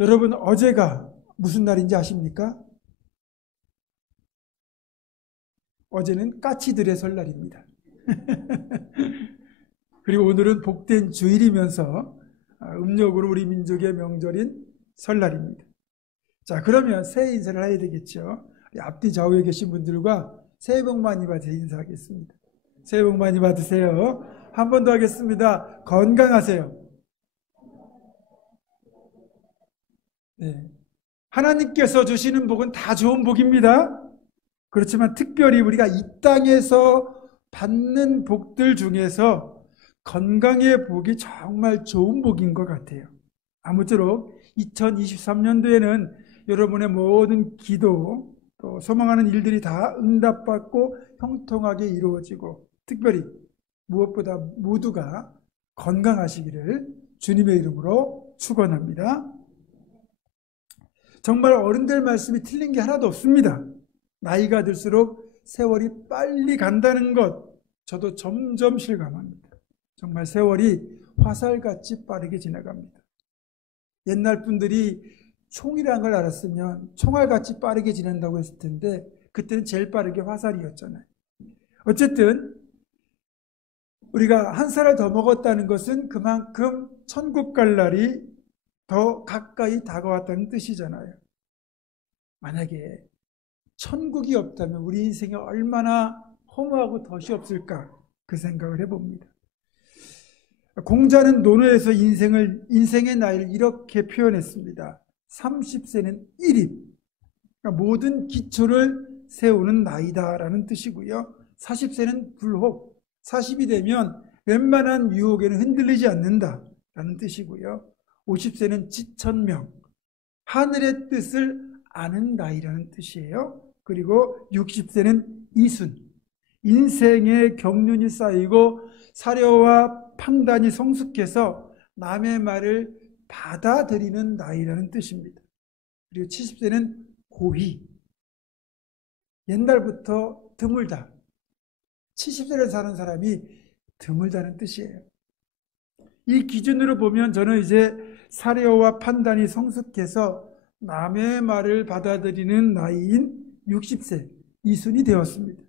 여러분, 어제가 무슨 날인지 아십니까? 어제는 까치들의 설날입니다. 그리고 오늘은 복된 주일이면서 음력으로 우리 민족의 명절인 설날입니다. 자, 그러면 새해 인사를 해야 되겠죠. 앞뒤 좌우에 계신 분들과 새해 복 많이 받으세요 인사하겠습니다. 새해 복 많이 받으세요. 한 번 더 하겠습니다. 건강하세요. 네. 하나님께서 주시는 복은 다 좋은 복입니다. 그렇지만 특별히 우리가 이 땅에서 받는 복들 중에서 건강의 복이 정말 좋은 복인 것 같아요. 아무쪼록 2023년도에는 여러분의 모든 기도, 또 소망하는 일들이 다 응답받고 형통하게 이루어지고, 특별히 무엇보다 모두가 건강하시기를 주님의 이름으로 축원합니다. 정말 어른들 말씀이 틀린 게 하나도 없습니다. 나이가 들수록 세월이 빨리 간다는 것, 저도 점점 실감합니다. 정말 세월이 화살같이 빠르게 지나갑니다. 옛날 분들이 총이라는 걸 알았으면 총알같이 빠르게 지난다고 했을 텐데 그때는 제일 빠르게 화살이었잖아요. 어쨌든 우리가 한 살을 더 먹었다는 것은 그만큼 천국 갈 날이 더 가까이 다가왔다는 뜻이잖아요. 만약에 천국이 없다면 우리 인생이 얼마나 허무하고 덫이 없을까 그 생각을 해봅니다. 공자는 논어에서 인생의 나이를 이렇게 표현했습니다. 30세는 일입, 그러니까 모든 기초를 세우는 나이다라는 뜻이고요. 40세는 불혹, 40이 되면 웬만한 유혹에는 흔들리지 않는다라는 뜻이고요. 50세는 지천명, 하늘의 뜻을 아는 나이라는 뜻이에요. 그리고 60세는 이순, 인생의 경륜이 쌓이고 사려와 판단이 성숙해서 남의 말을 받아들이는 나이라는 뜻입니다. 그리고 70세는 고희, 옛날부터 드물다. 70세를 사는 사람이 드물다는 뜻이에요. 이 기준으로 보면 저는 이제 사려와 판단이 성숙해서 남의 말을 받아들이는 나이인 60세 이순이 되었습니다.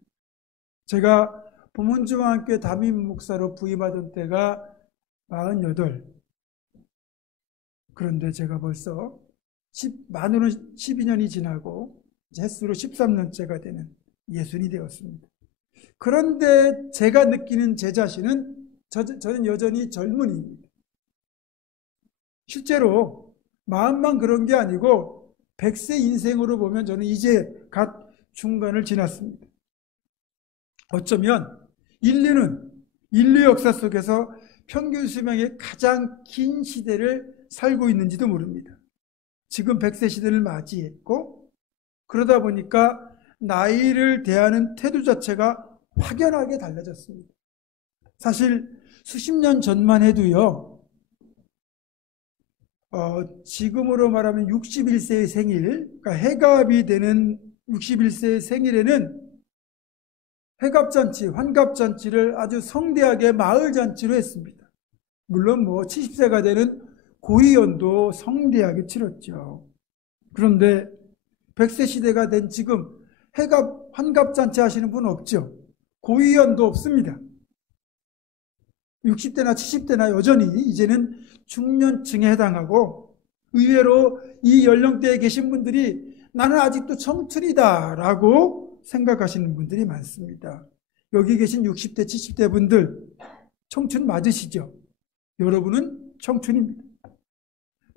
제가 보문중앙교회 담임 목사로 부임하던 때가 48. 그런데 제가 벌써 만으로 12년이 지나고 횟수로 13년째가 되는 예순이 되었습니다. 그런데 제가 느끼는 제 자신은 저는 여전히 젊은이입니다. 실제로 마음만 그런 게 아니고 100세 인생으로 보면 저는 이제 갓 중반을 지났습니다. 어쩌면 인류 역사 속에서 평균 수명의 가장 긴 시대를 살고 있는지도 모릅니다. 지금 100세 시대를 맞이했고 그러다 보니까 나이를 대하는 태도 자체가 확연하게 달라졌습니다. 사실 수십 년 전만 해도요. 지금으로 말하면 61세의 생일, 그러니까 해갑이 되는 61세의 생일에는 해갑잔치, 환갑잔치를 아주 성대하게 마을잔치로 했습니다. 물론 70세가 되는 고위연도 성대하게 치렀죠. 그런데 100세 시대가 된 지금 환갑잔치 하시는 분 없죠. 고위연도 없습니다. 60대나 70대나 여전히 이제는 중년층에 해당하고 의외로 이 연령대에 계신 분들이 나는 아직도 청춘이다 라고 생각하시는 분들이 많습니다. 여기 계신 60대, 70대 분들 청춘 맞으시죠? 여러분은 청춘입니다.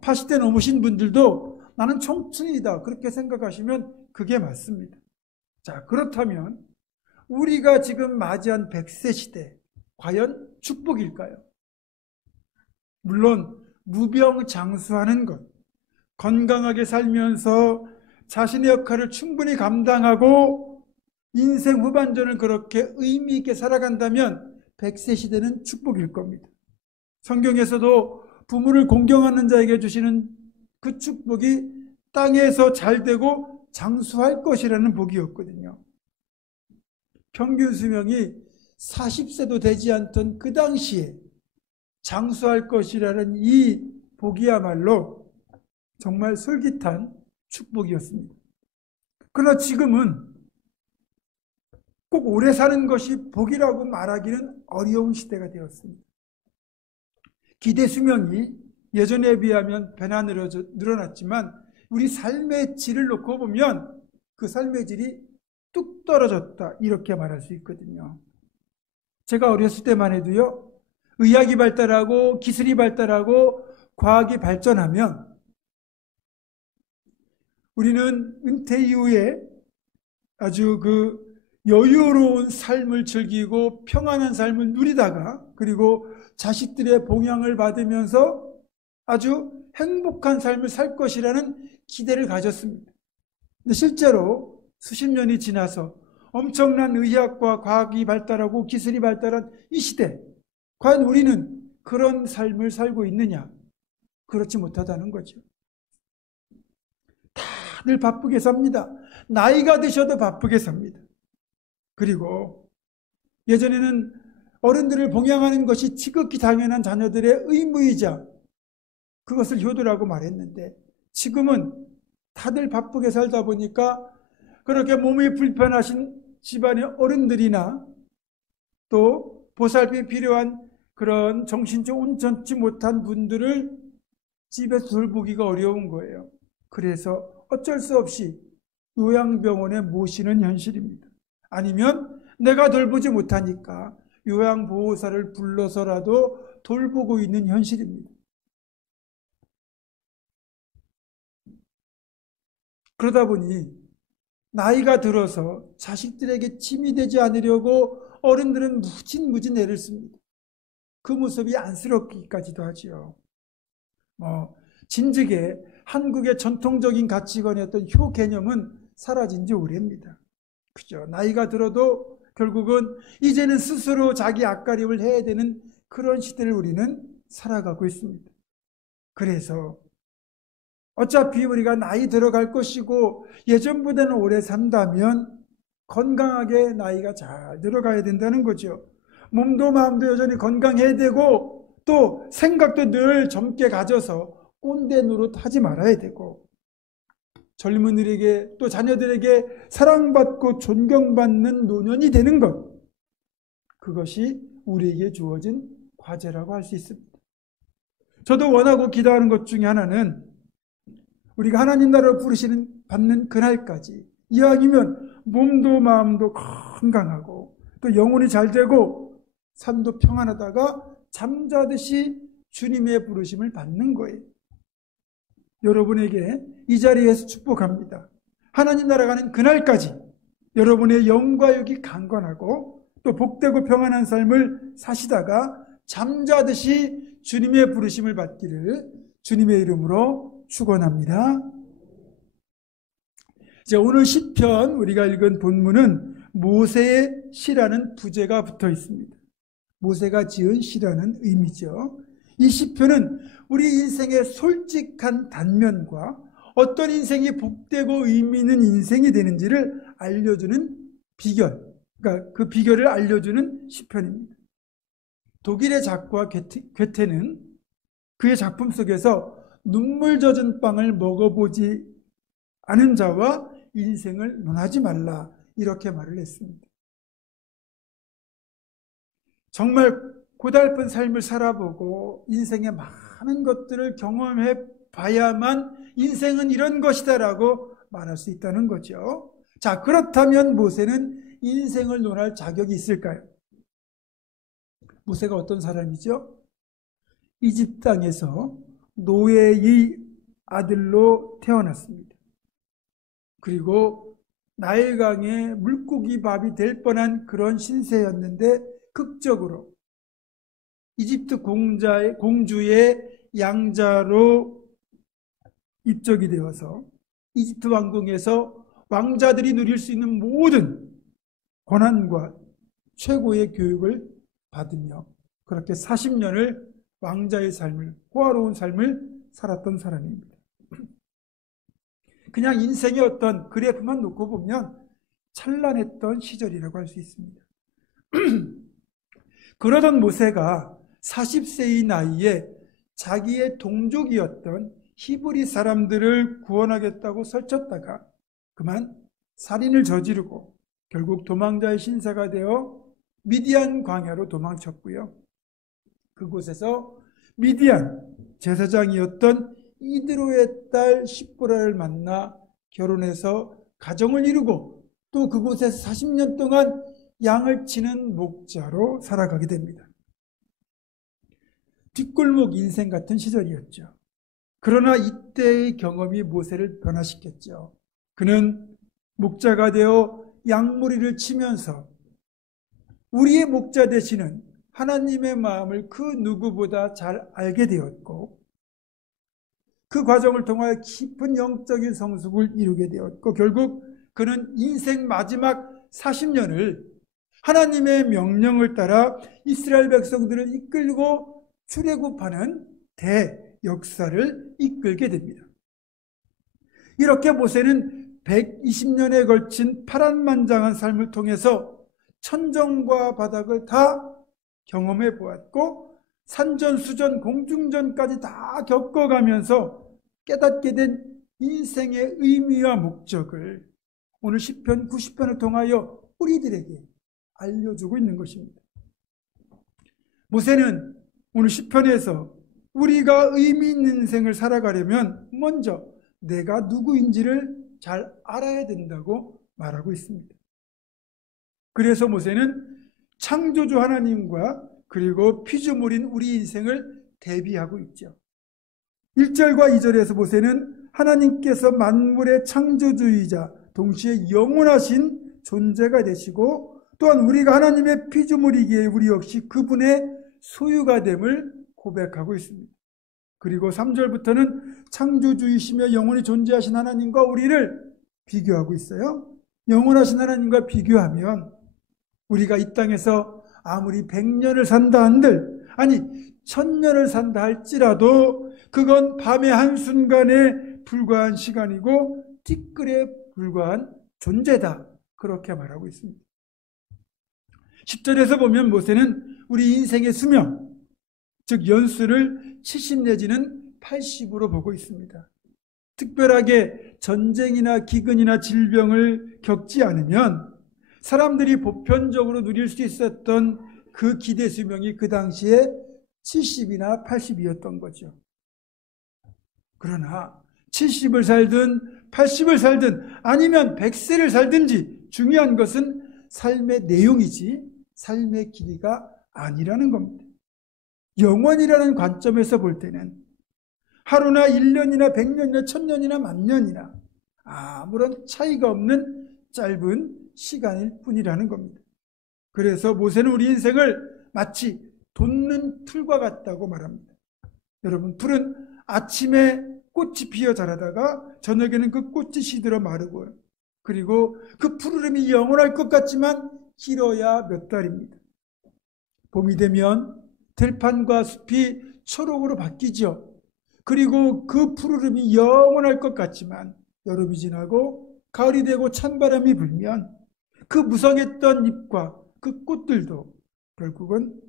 80대 넘으신 분들도 나는 청춘이다 그렇게 생각하시면 그게 맞습니다. 자, 그렇다면 우리가 지금 맞이한 100세 시대 과연 축복일까요? 물론 무병장수하는 것, 건강하게 살면서 자신의 역할을 충분히 감당하고 인생 후반전을 그렇게 의미 있게 살아간다면 100세 시대는 축복일 겁니다. 성경에서도 부모를 공경하는 자에게 주시는 그 축복이 땅에서 잘 되고 장수할 것이라는 복이었거든요. 평균 수명이 40세도 되지 않던 그 당시에 장수할 것이라는 이 복이야말로 정말 솔깃한 축복이었습니다. 그러나 지금은 꼭 오래 사는 것이 복이라고 말하기는 어려운 시대가 되었습니다. 기대 수명이 예전에 비하면 배나 늘어났지만 우리 삶의 질을 놓고 보면 그 삶의 질이 뚝 떨어졌다, 이렇게 말할 수 있거든요. 제가 어렸을 때만 해도요, 의학이 발달하고 기술이 발달하고 과학이 발전하면 우리는 은퇴 이후에 아주 그 여유로운 삶을 즐기고 평안한 삶을 누리다가 그리고 자식들의 봉양을 받으면서 아주 행복한 삶을 살 것이라는 기대를 가졌습니다. 근데 실제로 수십 년이 지나서 엄청난 의학과 과학이 발달하고 기술이 발달한 이 시대, 과연 우리는 그런 삶을 살고 있느냐? 그렇지 못하다는 거죠. 다들 바쁘게 삽니다. 나이가 드셔도 바쁘게 삽니다. 그리고 예전에는 어른들을 봉양하는 것이 지극히 당연한 자녀들의 의무이자 그것을 효도라고 말했는데, 지금은 다들 바쁘게 살다 보니까 그렇게 몸이 불편하신 집안의 어른들이나 또 보살핌이 필요한 그런 정신적 온전치 못한 분들을 집에서 돌보기가 어려운 거예요. 그래서 어쩔 수 없이 요양병원에 모시는 현실입니다. 아니면 내가 돌보지 못하니까 요양보호사를 불러서라도 돌보고 있는 현실입니다. 그러다 보니 나이가 들어서 자식들에게 짐이 되지 않으려고 어른들은 무진 애를 씁니다. 그 모습이 안쓰럽기까지도 하지요. 진즉에 한국의 전통적인 가치관이었던 효 개념은 사라진 지 오래입니다. 그죠? 나이가 들어도 결국은 이제는 스스로 자기 앞가림을 해야 되는 그런 시대를 우리는 살아가고 있습니다. 그래서 어차피 우리가 나이 들어갈 것이고 예전보다는 오래 산다면 건강하게 나이가 잘 들어가야 된다는 거죠. 몸도 마음도 여전히 건강해야 되고 또 생각도 늘 젊게 가져서 꼰대 노릇하지 말아야 되고 젊은이들에게 또 자녀들에게 사랑받고 존경받는 노년이 되는 것, 그것이 우리에게 주어진 과제라고 할 수 있습니다. 저도 원하고 기도하는 것 중에 하나는 우리가 하나님 나라로 받는 그날까지 이왕이면 몸도 마음도 건강하고 또 영혼이 잘 되고 삶도 평안하다가 잠자듯이 주님의 부르심을 받는 거예요. 여러분에게 이 자리에서 축복합니다. 하나님 나라 가는 그날까지 여러분의 영과 육이 강건하고 또 복되고 평안한 삶을 사시다가 잠자듯이 주님의 부르심을 받기를 주님의 이름으로 축원합니다. 이제 오늘 시편 우리가 읽은 본문은 모세의 시라는 부제가 붙어 있습니다. 모세가 지은 시라는 의미죠. 이 시편은 우리 인생의 솔직한 단면과 어떤 인생이 복되고 의미 있는 인생이 되는지를 알려주는 비결, 그러니까 그 비결을 알려주는 시편입니다. 독일의 작가 괴테는 그의 작품 속에서 눈물 젖은 빵을 먹어보지 않은 자와 인생을 논하지 말라, 이렇게 말을 했습니다. 정말 고달픈 삶을 살아보고 인생의 많은 것들을 경험해 봐야만 인생은 이런 것이다라고 말할 수 있다는 거죠. 자, 그렇다면 모세는 인생을 논할 자격이 있을까요? 모세가 어떤 사람이죠? 이집트 땅에서 노예의 아들로 태어났습니다. 그리고 나일강의 물고기 밥이 될 뻔한 그런 신세였는데 극적으로 이집트 공주의 양자로 입적이 되어서 이집트 왕궁에서 왕자들이 누릴 수 있는 모든 권한과 최고의 교육을 받으며 그렇게 40년을 왕자의 삶을, 호화로운 삶을 살았던 사람입니다. 그냥 인생의 어떤 그래프만 놓고 보면 찬란했던 시절이라고 할 수 있습니다. 그러던 모세가 40세의 나이에 자기의 동족이었던 히브리 사람들을 구원하겠다고 설쳤다가 그만 살인을 저지르고 결국 도망자의 신사가 되어 미디안 광야로 도망쳤고요. 그곳에서 미디안 제사장이었던 이드로의 딸 십보라를 만나 결혼해서 가정을 이루고 또 그곳에서 40년 동안 양을 치는 목자로 살아가게 됩니다. 뒷골목 인생 같은 시절이었죠. 그러나 이때의 경험이 모세를 변화시켰죠. 그는 목자가 되어 양무리를 치면서 우리의 목자 되시는 하나님의 마음을 그 누구보다 잘 알게 되었고 그 과정을 통하여 깊은 영적인 성숙을 이루게 되었고 결국 그는 인생 마지막 40년을 하나님의 명령을 따라 이스라엘 백성들을 이끌고 출애굽하는 대역사를 이끌게 됩니다. 이렇게 모세는 120년에 걸친 파란만장한 삶을 통해서 천정과 바닥을 다 경험해 보았고 산전수전 공중전까지 다 겪어가면서 깨닫게 된 인생의 의미와 목적을 오늘 시편 90편을 통하여 우리들에게 알려주고 있는 것입니다. 모세는 오늘 시편에서 우리가 의미 있는 인생을 살아가려면 먼저 내가 누구인지를 잘 알아야 된다고 말하고 있습니다. 그래서 모세는 창조주 하나님과 그리고 피조물인 우리 인생을 대비하고 있죠. 1절과 2절에서 모세는 하나님께서 만물의 창조주이자 동시에 영원하신 존재가 되시고 또한 우리가 하나님의 피조물이기에 우리 역시 그분의 소유가 됨을 고백하고 있습니다. 그리고 3절부터는 창조주이시며 영원히 존재하신 하나님과 우리를 비교하고 있어요. 영원하신 하나님과 비교하면 우리가 이 땅에서 아무리 100년을 산다 한들 아니 1000년을 산다 할지라도 그건 밤의 한순간에 불과한 시간이고 티끌에 불과한 존재다. 그렇게 말하고 있습니다. 10절에서 보면 모세는 우리 인생의 수명, 즉 연수를 70 내지는 80으로 보고 있습니다. 특별하게 전쟁이나 기근이나 질병을 겪지 않으면 사람들이 보편적으로 누릴 수 있었던 그 기대 수명이 그 당시에 70이나 80이었던 거죠. 그러나 70을 살든 80을 살든 아니면 100세를 살든지 중요한 것은 삶의 내용이지 삶의 길이가 아니라는 겁니다. 영원이라는 관점에서 볼 때는 하루나 1년이나 100년이나 1000년이나 만년이나 아무런 차이가 없는 짧은 시간일 뿐이라는 겁니다. 그래서 모세는 우리 인생을 마치 돋는 풀과 같다고 말합니다. 여러분, 풀은 아침에 꽃이 피어 자라다가 저녁에는 그 꽃이 시들어 마르고 그리고 그 푸르름이 영원할 것 같지만 길어야 몇 달입니다. 봄이 되면 들판과 숲이 초록으로 바뀌죠. 그리고 그 푸르름이 영원할 것 같지만 여름이 지나고 가을이 되고 찬바람이 불면 그 무성했던 잎과 그 꽃들도 결국은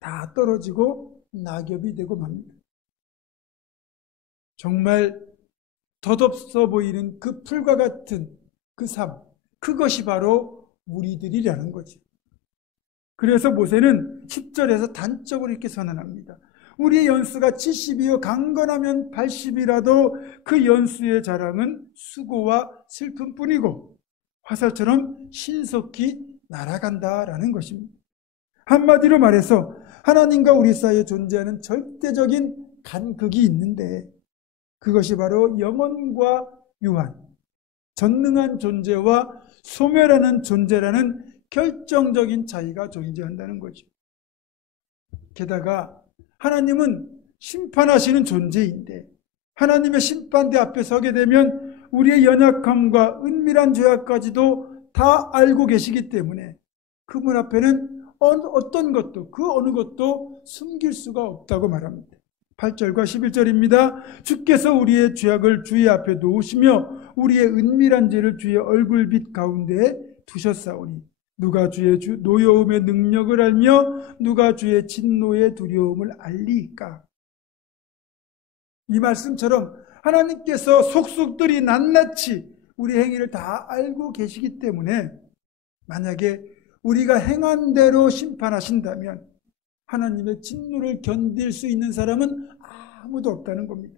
다 떨어지고 낙엽이 되고 맙니다. 정말 덧없어 보이는 그 풀과 같은 그 삶, 그것이 바로 우리들이라는 거죠. 그래서 모세는 10절에서 단적으로 이렇게 선언합니다. 우리의 연수가 70이요 강건하면 80이라도 그 연수의 자랑은 수고와 슬픔뿐이고 화살처럼 신속히 날아간다라는 것입니다. 한마디로 말해서 하나님과 우리 사이에 존재하는 절대적인 간극이 있는데 그것이 바로 영원과 유한, 전능한 존재와 소멸하는 존재라는 결정적인 차이가 존재한다는 거죠. 게다가 하나님은 심판하시는 존재인데 하나님의 심판대 앞에 서게 되면 우리의 연약함과 은밀한 죄악까지도 다 알고 계시기 때문에 그분 앞에는 어떤 것도 그 어느 것도 숨길 수가 없다고 말합니다. 8절과 11절입니다. 주께서 우리의 죄악을 주의 앞에 놓으시며 우리의 은밀한 죄를 주의 얼굴빛 가운데에 두셨사오니 누가 주의 노여움의 능력을 알며 누가 주의 진노의 두려움을 알리이까. 이 말씀처럼 하나님께서 속속들이 낱낱이 우리 행위를 다 알고 계시기 때문에 만약에 우리가 행한 대로 심판하신다면 하나님의 진노를 견딜 수 있는 사람은 아무도 없다는 겁니다.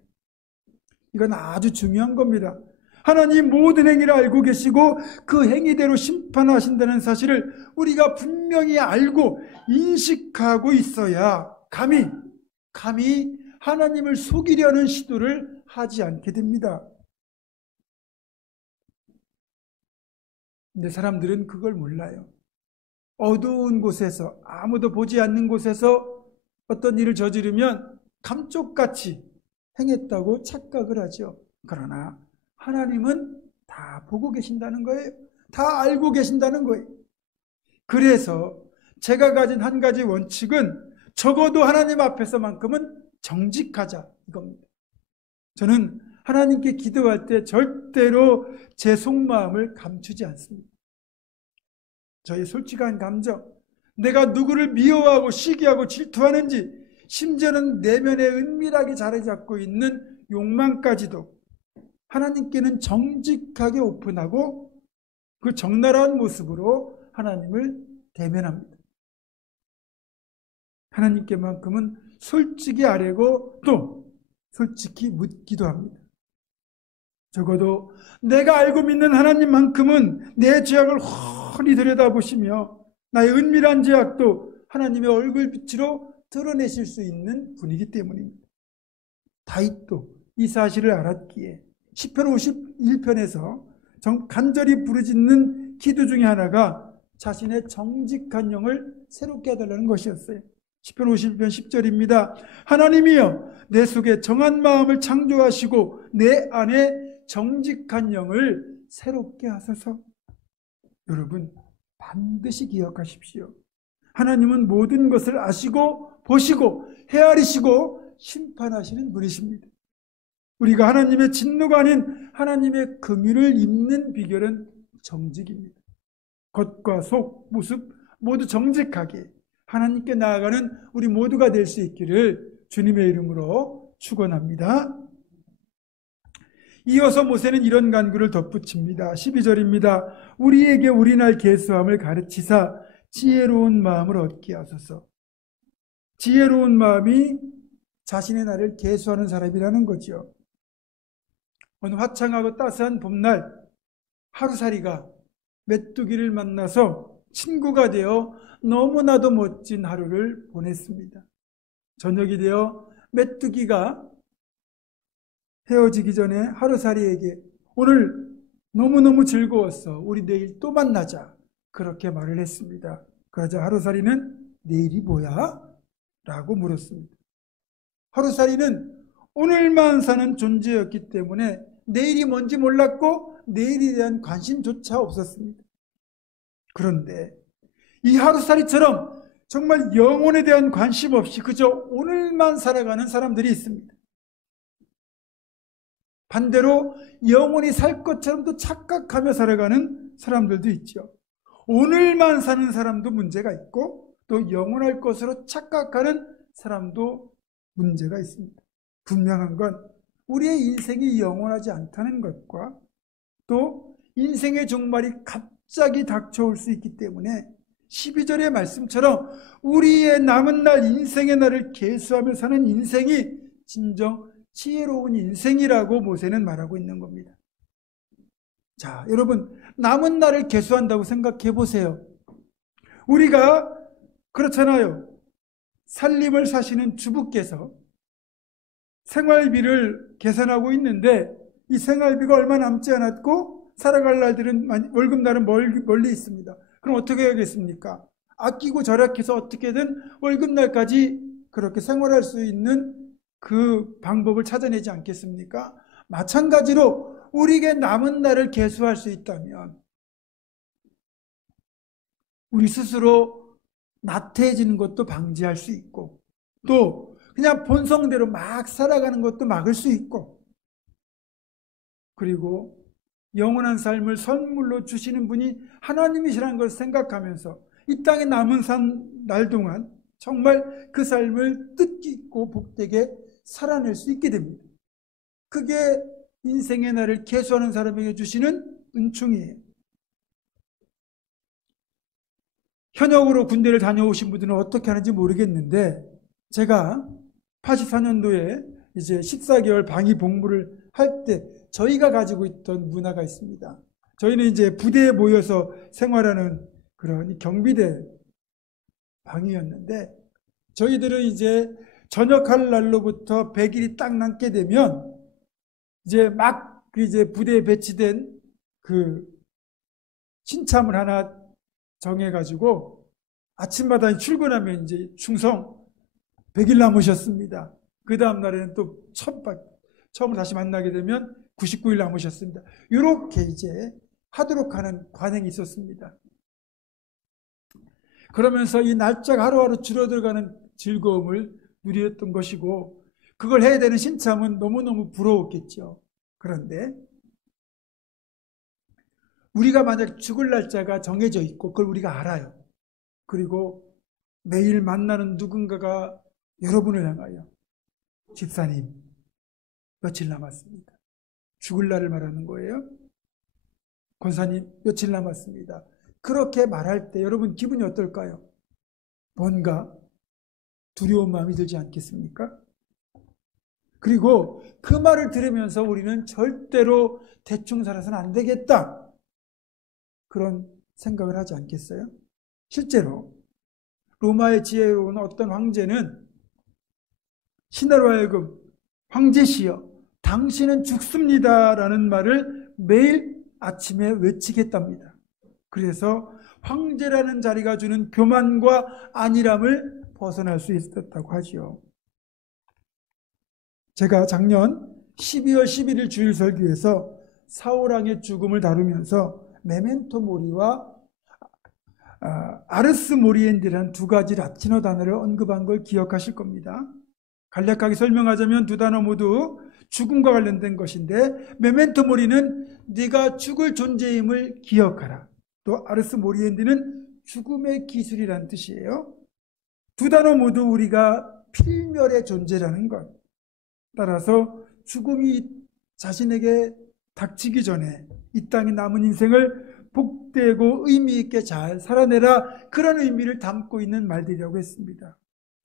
이건 아주 중요한 겁니다. 하나님 모든 행위를 알고 계시고 그 행위대로 심판하신다는 사실을 우리가 분명히 알고 인식하고 있어야 감히 하나님을 속이려는 시도를 하지 않게 됩니다. 근데 사람들은 그걸 몰라요. 어두운 곳에서, 아무도 보지 않는 곳에서 어떤 일을 저지르면 감쪽같이 행했다고 착각을 하죠. 그러나 하나님은 다 보고 계신다는 거예요. 다 알고 계신다는 거예요. 그래서 제가 가진 한 가지 원칙은 적어도 하나님 앞에서만큼은 정직하자, 이겁니다. 저는 하나님께 기도할 때 절대로 제 속마음을 감추지 않습니다. 저의 솔직한 감정, 내가 누구를 미워하고 시기하고 질투하는지, 심지어는 내면에 은밀하게 자리 잡고 있는 욕망까지도 하나님께는 정직하게 오픈하고 그 적나라한 모습으로 하나님을 대면합니다. 하나님께만큼은 솔직히 아뢰고 또 솔직히 묻기도 합니다. 적어도 내가 알고 믿는 하나님만큼은 내 죄악을 훤히 들여다보시며 나의 은밀한 죄악도 하나님의 얼굴빛으로 드러내실 수 있는 분이기 때문입니다. 다윗도 이 사실을 알았기에 시편 51편에서 간절히 부르짖는 기도 중에 하나가 자신의 정직한 영을 새롭게 해달라는 것이었어요. 시편 51편 10절입니다. 하나님이여 내 속에 정한 마음을 창조하시고 내 안에 정직한 영을 새롭게 하소서. 여러분 반드시 기억하십시오. 하나님은 모든 것을 아시고 보시고 헤아리시고 심판하시는 분이십니다. 우리가 하나님의 진노가 아닌 하나님의 긍휼을 입는 비결은 정직입니다. 겉과 속, 모습 모두 정직하게 하나님께 나아가는 우리 모두가 될 수 있기를 주님의 이름으로 축원합니다. 이어서 모세는 이런 간구를 덧붙입니다. 12절입니다. 우리에게 우리날 계수함을 가르치사 지혜로운 마음을 얻게 하소서. 지혜로운 마음이 자신의 날을 계수하는 사람이라는 거죠. 어느 화창하고 따스한 봄날 하루살이가 메뚜기를 만나서 친구가 되어 너무나도 멋진 하루를 보냈습니다. 저녁이 되어 메뚜기가 헤어지기 전에 하루살이에게 오늘 너무너무 즐거웠어. 우리 내일 또 만나자. 그렇게 말을 했습니다. 그러자 하루살이는 내일이 뭐야? 라고 물었습니다. 하루살이는 오늘만 사는 존재였기 때문에 내일이 뭔지 몰랐고 내일에 대한 관심조차 없었습니다. 그런데 이 하루살이처럼 정말 영혼에 대한 관심 없이 그저 오늘만 살아가는 사람들이 있습니다. 반대로 영원히 살 것처럼도 착각하며 살아가는 사람들도 있죠. 오늘만 사는 사람도 문제가 있고 또 영원할 것으로 착각하는 사람도 문제가 있습니다. 분명한 건 우리의 인생이 영원하지 않다는 것과 또 인생의 종말이 갑자기 닥쳐올 수 있기 때문에 12절의 말씀처럼 우리의 남은 날 인생의 날을 계수하며 사는 인생이 진정 지혜로운 인생이라고 모세는 말하고 있는 겁니다. 자, 여러분 남은 날을 계수한다고 생각해 보세요. 우리가 그렇잖아요. 살림을 사시는 주부께서 생활비를 계산하고 있는데 이 생활비가 얼마 남지 않았고 살아갈 날들은 월급날은 멀리 있습니다. 그럼 어떻게 해야겠습니까? 아끼고 절약해서 어떻게든 월급날까지 그렇게 생활할 수 있는 그 방법을 찾아내지 않겠습니까? 마찬가지로 우리에게 남은 날을 계수할 수 있다면 우리 스스로 나태해지는 것도 방지할 수 있고 또 그냥 본성대로 막 살아가는 것도 막을 수 있고 그리고 영원한 삶을 선물로 주시는 분이 하나님이시라는 걸 생각하면서 이 땅에 남은 날 동안 정말 그 삶을 뜻깊고 복되게 살아낼 수 있게 됩니다. 그게 인생의 날을 계수하는 사람에게 주시는 은총이에요. 현역으로 군대를 다녀오신 분들은 어떻게 하는지 모르겠는데, 제가 84년도에 이제 14개월 방위 복무를 할 때 저희가 가지고 있던 문화가 있습니다. 저희는 이제 부대에 모여서 생활하는 그런 경비대 방위였는데, 저희들은 이제 전역할 날로부터 100일이 딱 남게 되면 이제 막 이제 부대에 배치된 그 신참을 하나 정해가지고 아침마다 출근하면 이제 충성 100일 남으셨습니다. 그 다음 날에는 또 처음으로 다시 만나게 되면 99일 남으셨습니다. 이렇게 이제 하도록 하는 관행이 있었습니다. 그러면서 이 날짜가 하루하루 줄어들어가는 즐거움을 누렸던 것이고, 그걸 해야 되는 신참은 너무너무 부러웠겠죠. 그런데 우리가 만약 죽을 날짜가 정해져 있고 그걸 우리가 알아요. 그리고 매일 만나는 누군가가 여러분을 향하여 집사님 며칠 남았습니다. 죽을 날을 말하는 거예요. 권사님 며칠 남았습니다. 그렇게 말할 때 여러분 기분이 어떨까요? 뭔가 두려운 마음이 들지 않겠습니까? 그리고 그 말을 들으면서 우리는 절대로 대충 살아서는 안 되겠다, 그런 생각을 하지 않겠어요? 실제로 로마의 지혜로운 어떤 황제는 신하로 하여금 황제시여 당신은 죽습니다라는 말을 매일 아침에 외치겠답니다. 그래서 황제라는 자리가 주는 교만과 안일함을 벗어날 수 있었다고 하지요. 제가 작년 12월 11일 주일 설교에서 사울왕의 죽음을 다루면서 메멘토 모리와 아르스 모리엔디라는 두 가지 라틴어 단어를 언급한 걸 기억하실 겁니다. 간략하게 설명하자면 두 단어 모두 죽음과 관련된 것인데, 메멘토 모리는 네가 죽을 존재임을 기억하라, 또 아르스 모리엔디는 죽음의 기술이라는 뜻이에요. 두 단어 모두 우리가 필멸의 존재라는 것, 따라서 죽음이 자신에게 닥치기 전에 이 땅에 남은 인생을 복되고 의미 있게 잘 살아내라, 그런 의미를 담고 있는 말들이라고 했습니다.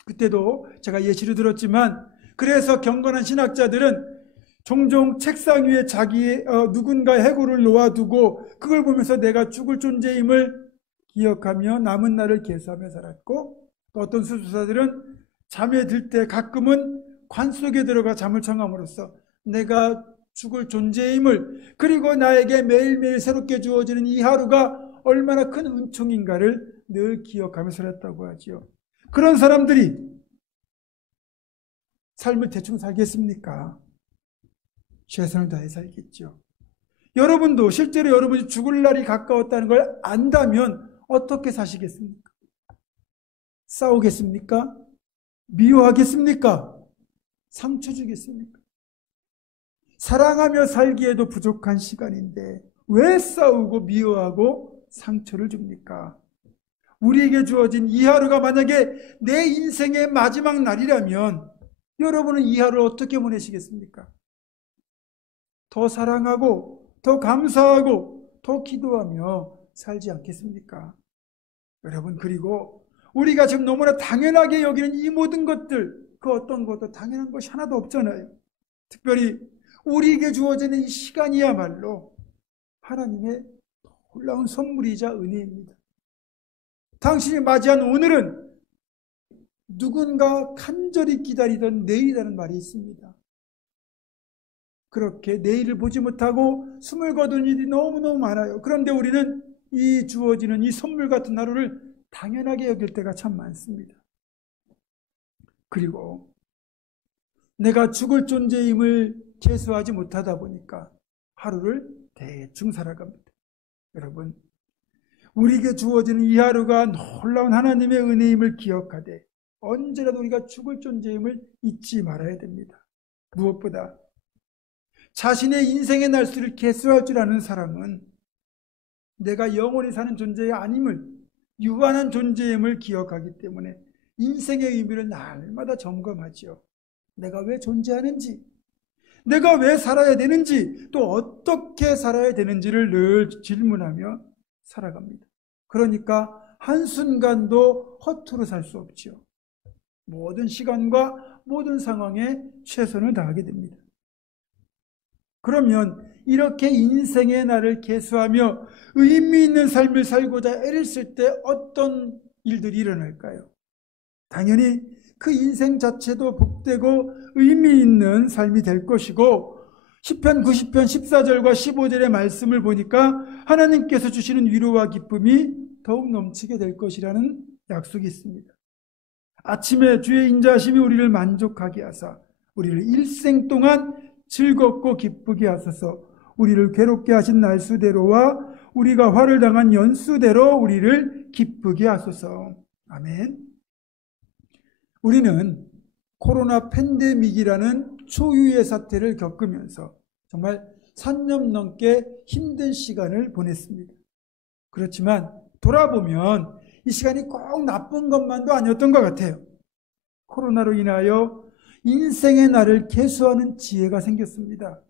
그때도 제가 예시를 들었지만, 그래서 경건한 신학자들은 종종 책상 위에 자기의 누군가의 해골을 놓아두고 그걸 보면서 내가 죽을 존재임을 기억하며 남은 날을 계수하며 살았고, 또 어떤 수수사들은 잠에 들 때 가끔은 관 속에 들어가 잠을 청함으로써 내가 죽을 존재임을, 그리고 나에게 매일매일 새롭게 주어지는 이 하루가 얼마나 큰 은총인가를 늘 기억하며 살았다고 하지요. 그런 사람들이 삶을 대충 살겠습니까? 최선을 다해 살겠죠. 여러분도 실제로 여러분이 죽을 날이 가까웠다는 걸 안다면 어떻게 사시겠습니까? 싸우겠습니까? 미워하겠습니까? 상처 주겠습니까? 사랑하며 살기에도 부족한 시간인데 왜 싸우고 미워하고 상처를 줍니까? 우리에게 주어진 이 하루가 만약에 내 인생의 마지막 날이라면 여러분은 이 하루를 어떻게 보내시겠습니까? 더 사랑하고 더 감사하고 더 기도하며 살지 않겠습니까? 여러분, 그리고 우리가 지금 너무나 당연하게 여기는 이 모든 것들, 그 어떤 것도 당연한 것이 하나도 없잖아요. 특별히 우리에게 주어지는 이 시간이야말로 하나님의 놀라운 선물이자 은혜입니다. 당신이 맞이한 오늘은 누군가 간절히 기다리던 내일이라는 말이 있습니다. 그렇게 내일을 보지 못하고 숨을 거둔 일이 너무너무 많아요. 그런데 우리는 이 주어지는 이 선물 같은 하루를 당연하게 여길 때가 참 많습니다. 그리고 내가 죽을 존재임을 계수하지 못하다 보니까 하루를 대충 살아갑니다. 여러분, 우리에게 주어지는 이 하루가 놀라운 하나님의 은혜임을 기억하되 언제라도 우리가 죽을 존재임을 잊지 말아야 됩니다. 무엇보다 자신의 인생의 날수를 계수할 줄 아는 사람은 내가 영원히 사는 존재가 아님을, 유한한 존재임을 기억하기 때문에 인생의 의미를 날마다 점검하지요. 내가 왜 존재하는지, 내가 왜 살아야 되는지, 또 어떻게 살아야 되는지를 늘 질문하며 살아갑니다. 그러니까 한순간도 허투루 살 수 없지요. 모든 시간과 모든 상황에 최선을 다하게 됩니다. 그러면 이렇게 인생의 날을 계수하며 의미 있는 삶을 살고자 애를 쓸 때 어떤 일들이 일어날까요? 당연히 그 인생 자체도 복되고 의미 있는 삶이 될 것이고, 시편 90편 14절과 15절의 말씀을 보니까 하나님께서 주시는 위로와 기쁨이 더욱 넘치게 될 것이라는 약속이 있습니다. 아침에 주의 인자하심이 우리를 만족하게 하사 우리를 일생 동안 즐겁고 기쁘게 하소서. 우리를 괴롭게 하신 날수대로와 우리가 화를 당한 연수대로 우리를 기쁘게 하소서. 아멘. 우리는 코로나 팬데믹이라는 초유의 사태를 겪으면서 정말 3년 넘게 힘든 시간을 보냈습니다. 그렇지만 돌아보면 이 시간이 꼭 나쁜 것만도 아니었던 것 같아요. 코로나로 인하여 인생의 날을 계수하는 지혜가 생겼습니다.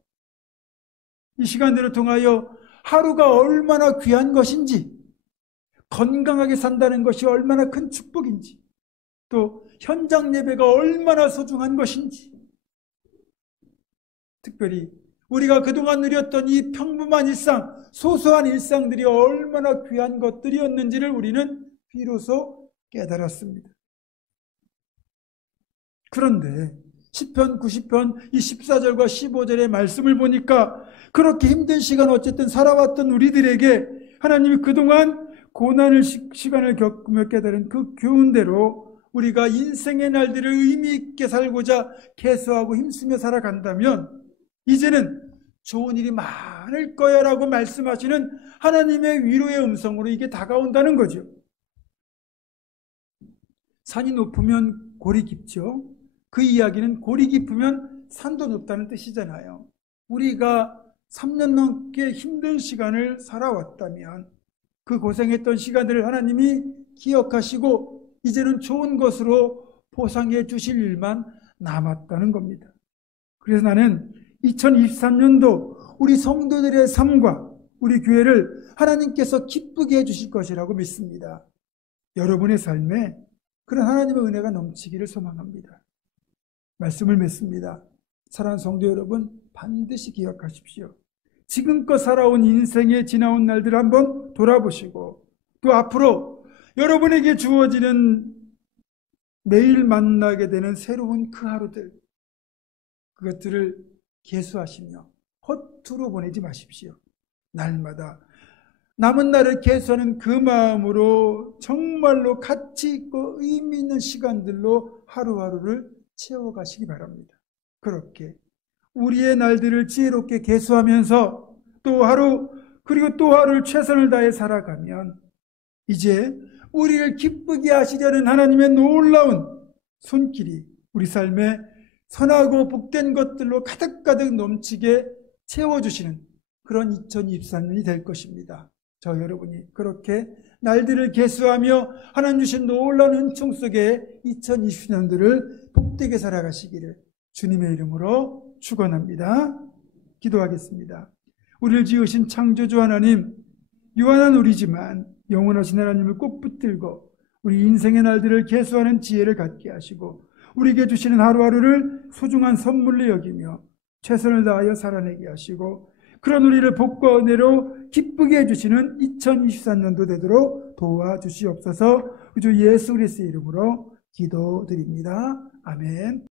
이 시간들을 통하여 하루가 얼마나 귀한 것인지, 건강하게 산다는 것이 얼마나 큰 축복인지, 또 현장 예배가 얼마나 소중한 것인지, 특별히 우리가 그동안 누렸던 이 평범한 일상, 소소한 일상들이 얼마나 귀한 것들이었는지를 우리는 비로소 깨달았습니다. 그런데 시편 90편 이 14절과 15절의 말씀을 보니까 그렇게 힘든 시간 어쨌든 살아왔던 우리들에게 하나님이 그동안 고난을 시간을 겪으며 깨달은 그 교훈대로 우리가 인생의 날들을 의미 있게 살고자 계수하고 힘쓰며 살아간다면 이제는 좋은 일이 많을 거야 라고 말씀하시는 하나님의 위로의 음성으로 이게 다가온다는 거죠. 산이 높으면 골이 깊죠. 그 이야기는 골이 깊으면 산도 높다는 뜻이잖아요. 우리가 3년 넘게 힘든 시간을 살아왔다면 그 고생했던 시간들을 하나님이 기억하시고 이제는 좋은 것으로 보상해 주실 일만 남았다는 겁니다. 그래서 나는 2023년도 우리 성도들의 삶과 우리 교회를 하나님께서 기쁘게 해주실 것이라고 믿습니다. 여러분의 삶에 그런 하나님의 은혜가 넘치기를 소망합니다. 말씀을 맺습니다. 사랑하는 성도 여러분, 반드시 기억하십시오. 지금껏 살아온 인생의 지나온 날들을 한번 돌아보시고 또 앞으로 여러분에게 주어지는 매일 만나게 되는 새로운 그 하루들, 그것들을 계수하시며 허투루 보내지 마십시오. 날마다 남은 날을 계수하는 그 마음으로 정말로 가치 있고 의미 있는 시간들로 하루하루를 채워가시기 바랍니다. 그렇게 우리의 날들을 지혜롭게 계수하면서 또 하루 그리고 또 하루를 최선을 다해 살아가면 이제 우리를 기쁘게 하시려는 하나님의 놀라운 손길이 우리 삶에 선하고 복된 것들로 가득가득 넘치게 채워주시는 그런 2023년이 될 것입니다. 저 여러분이 그렇게 날들을 계수하며 하나님 주신 놀라운 은총 속에 2020년들을 복되게 살아가시기를 주님의 이름으로 축원합니다. 기도하겠습니다. 우리를 지으신 창조주 하나님, 유한한 우리지만 영원하신 하나님을 꼭 붙들고 우리 인생의 날들을 계수하는 지혜를 갖게 하시고 우리에게 주시는 하루하루를 소중한 선물로 여기며 최선을 다하여 살아내게 하시고 그런 우리를 복과 은혜로 기쁘게 해주시는 2023년도 되도록 도와주시옵소서. 주 예수 그리스도의 이름으로 기도드립니다. 아멘.